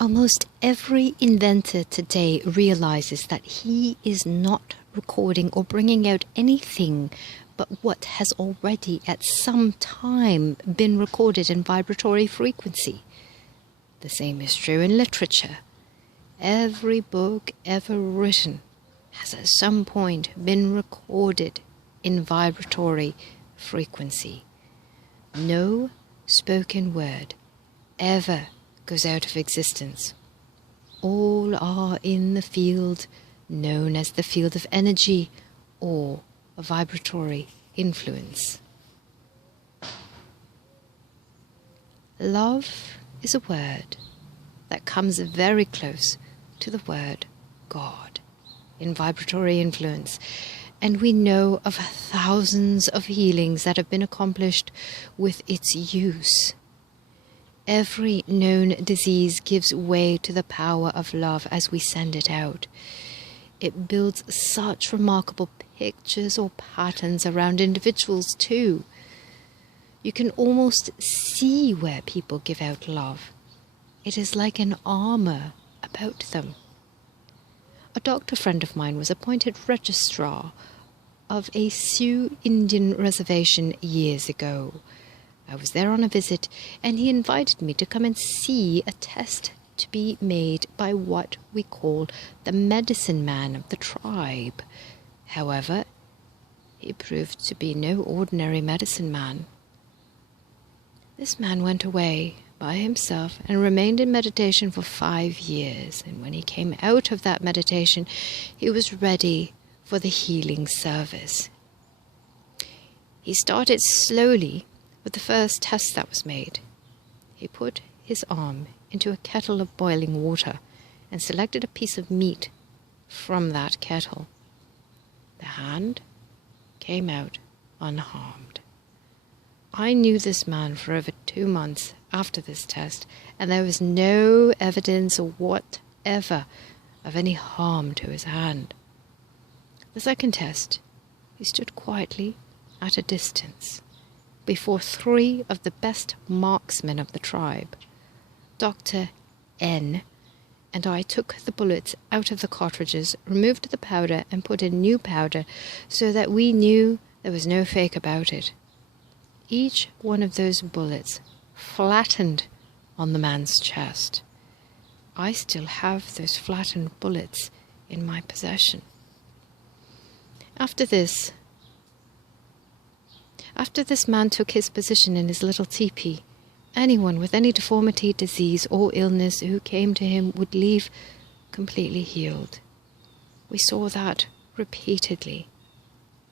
Almost every inventor today realizes that he is not recording or bringing out anything but what has already at some time been recorded in vibratory frequency. The same is true in literature. Every book ever written has at some point been recorded in vibratory frequency. No spoken word ever goes out of existence. All are in the field known as the field of energy or a vibratory influence. Love is a word that comes very close to the word God in vibratory influence, and we know of thousands of healings that have been accomplished with its use. Every known disease gives way to the power of love as we send it out. It builds such remarkable pictures or patterns around individuals too. You can almost see where people give out love. It is like an armor about them. A doctor friend of mine was appointed registrar of a Sioux Indian reservation years ago. I was there on a visit, and he invited me to come and see a test to be made by what we call the medicine man of the tribe. However, he proved to be no ordinary medicine man. This man went away by himself and remained in meditation for 5 years, and when he came out of that meditation, he was ready for the healing service. He started slowly with the first test that was made. He put his arm into a kettle of boiling water and selected a piece of meat from that kettle. The hand came out unharmed. I knew this man for over 2 months after this test, and there was no evidence whatever of any harm to his hand. The second test, he stood quietly at a distance before 3 of the best marksmen of the tribe. Dr. N and I took the bullets out of the cartridges, removed the powder, and put in new powder so that we knew there was no fake about it. Each one of those bullets flattened on the man's chest. I still have those flattened bullets in my possession. After this man took his position in his little teepee, anyone with any deformity, disease, or illness who came to him would leave completely healed. We saw that repeatedly.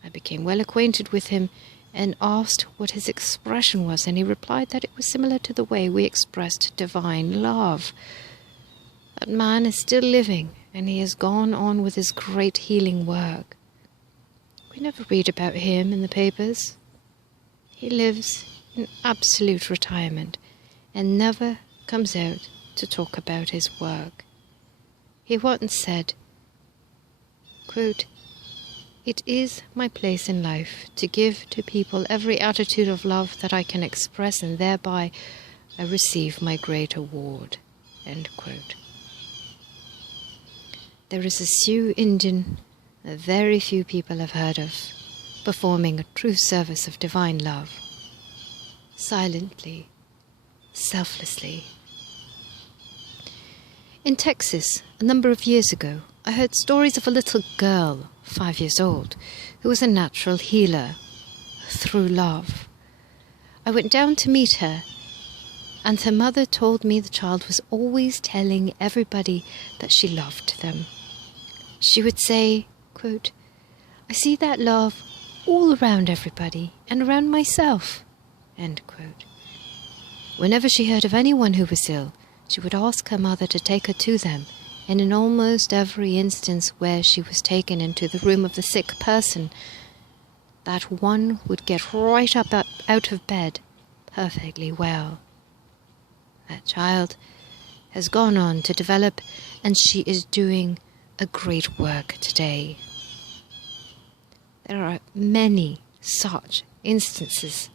I became well acquainted with him and asked what his expression was, and he replied that it was similar to the way we expressed divine love. That man is still living, and he has gone on with his great healing work. We never read about him in the papers. He lives in absolute retirement and never comes out to talk about his work. He once said, quote, "It is my place in life to give to people every attitude of love that I can express, and thereby I receive my great award." End quote. There is a Sioux Indian that very few people have heard of, performing a true service of divine love, silently, selflessly. In Texas, a number of years ago, I heard stories of a little girl, 5 years old, who was a natural healer through love. I went down to meet her, and her mother told me the child was always telling everybody that she loved them. She would say, quote, "I see that love all around everybody and around myself." End quote. Whenever she heard of anyone who was ill, she would ask her mother to take her to them, and in almost every instance where she was taken into the room of the sick person, that one would get right up out of bed perfectly well. That child has gone on to develop, and she is doing a great work today. There are many such instances